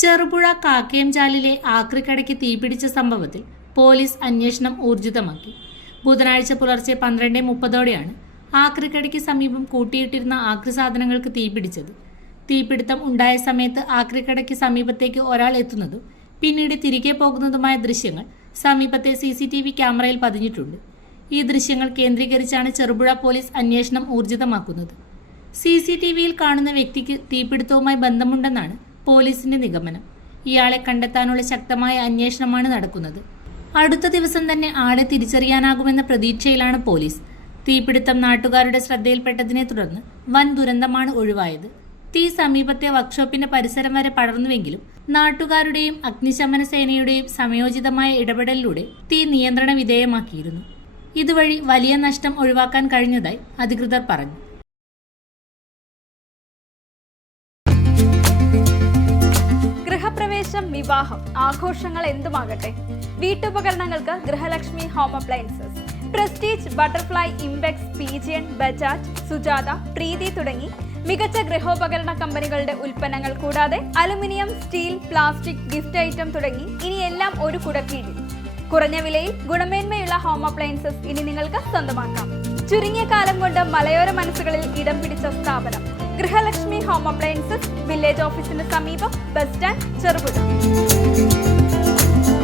ചെറുപുഴ കാക്കയംചാലിലെ ആക്രിക്കടയ്ക്ക് തീപിടിച്ച സംഭവത്തിൽ പോലീസ് അന്വേഷണം ഊർജിതമാക്കി. ബുധനാഴ്ച പുലർച്ചെ 12:30ഓടെയാണ് ആക്രിക്കടയ്ക്ക് സമീപം കൂട്ടിയിട്ടിരുന്ന ആക്രി സാധനങ്ങൾക്ക് തീപിടിച്ചത്. തീപിടുത്തം ഉണ്ടായ സമയത്ത് ആക്രിക്കടയ്ക്ക് സമീപത്തേക്ക് ഒരാൾ എത്തുന്നതും പിന്നീട് തിരികെ പോകുന്നതുമായ ദൃശ്യങ്ങൾ സമീപത്തെ CCTV ക്യാമറയിൽ പതിഞ്ഞിട്ടുണ്ട്. ഈ ദൃശ്യങ്ങൾ കേന്ദ്രീകരിച്ചാണ് ചെറുപുഴ പോലീസ് അന്വേഷണം ഊർജിതമാക്കുന്നത്. CCTVയിൽ കാണുന്ന വ്യക്തിക്ക് തീപിടുത്തവുമായി ബന്ധമുണ്ടെന്നാണ് പോലീസിന്റെ നിഗമനം. ഇയാളെ കണ്ടെത്താനുള്ള ശക്തമായ അന്വേഷണമാണ് നടക്കുന്നത്. അടുത്ത ദിവസം തന്നെ ആളെ തിരിച്ചറിയാനാകുമെന്ന പ്രതീക്ഷയിലാണ് പോലീസ്. തീപിടുത്തം നാട്ടുകാരുടെ ശ്രദ്ധയിൽപ്പെട്ടതിനെ തുടർന്ന് വൻ ദുരന്തമാണ് ഒഴിവായത്. തീ സമീപത്തെ വർക്ക്ഷോപ്പിന്റെ പരിസരം വരെ പടർന്നുവെങ്കിലും നാട്ടുകാരുടെയും അഗ്നിശമന സേനയുടെയും സമയോചിതമായ ഇടപെടലിലൂടെ തീ നിയന്ത്രണ വിധേയമാക്കിയിരുന്നു. ഇതുവഴി വലിയ നഷ്ടം ഒഴിവാക്കാൻ കഴിഞ്ഞതായി അധികൃതർ പറഞ്ഞു. ഗൃഹപ്രവേശം, വിവാഹം, ആഘോഷങ്ങൾ എന്തുമാകട്ടെ, വീട്ടുപകരണങ്ങൾക്ക് Grihalakshmi home appliances. Prestige, Butterfly, Impex, Pigeon, Bajaj, Sujata, Preethi തുടങ്ങി മികച്ച ഗൃഹോപകരണ കമ്പനികളുടെ ഉൽപ്പന്നങ്ങൾ കൂടാതെ aluminium, steel, plastic, gift item തുടങ്ങി ഇനി എല്ലാം ഒരു കുടക്കീഴിൽ. കുറഞ്ഞ വിലയിൽ ഗുണമേന്മയുള്ള ഹോം അപ്ലയൻസസ് ഇനി നിങ്ങൾക്ക് സ്വന്തമാക്കാം. ചുരുങ്ങിയ കാലം കൊണ്ട് മലയോര മനസ്സുകളിൽ ഇടം പിടിച്ച സ്ഥാപനം ഗൃഹലക്ഷ്മി ഹോം അപ്ലയൻസസ്, വില്ലേജ് ഓഫീസിന് സമീപം, ബസ് സ്റ്റാൻഡ്, ചെറുപുഴ.